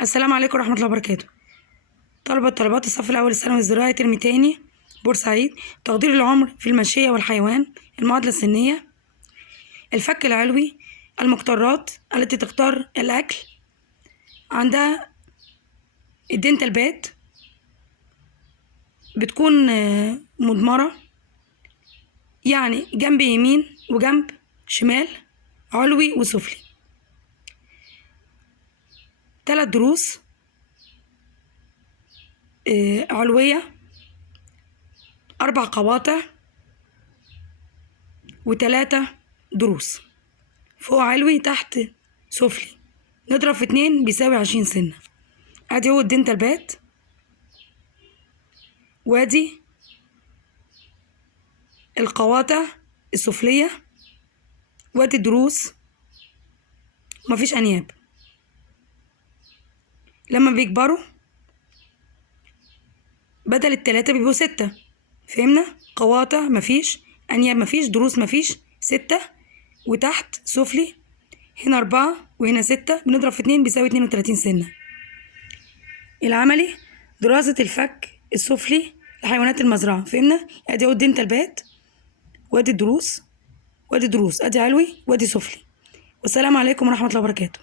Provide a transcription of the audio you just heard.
السلام عليكم ورحمة الله وبركاته. طلبات الصف الأول الثانوي الزراعي ترم تاني بورسعيد. تقدير العمر في الماشية والحيوان، المعادلة السنية، الفك العلوي، المقطرات التي تختار الأكل. عندها الدنتال بات بتكون مضمرة، يعني جنب يمين وجنب شمال، علوي وسفلي. 3 دروس علوية، 4 قواطع، و3 دروس فوق علوي تحت سفلي. نضرب في 2 بيساوي 20 سنة. ادي هو الدنتال بات، وادي القواطع السفلية، وادي الدروس. مفيش انياب. لما بيكبروا بدل ال3 بيبقوا 6. فهمنا؟ قواطع مفيش، انياب مفيش، دروس مفيش، 6 وتحت سفلي. هنا 4 وهنا 6. بنضرب في 2 بيساوي 32 سنة. العملي دراسة الفك السفلي لحيوانات المزرعة. فهمنا؟ ادي اهو الدنتال بات، وادي الدروس، وادي دروس، ادي علوي وادي سفلي. والسلام عليكم ورحمة الله وبركاته.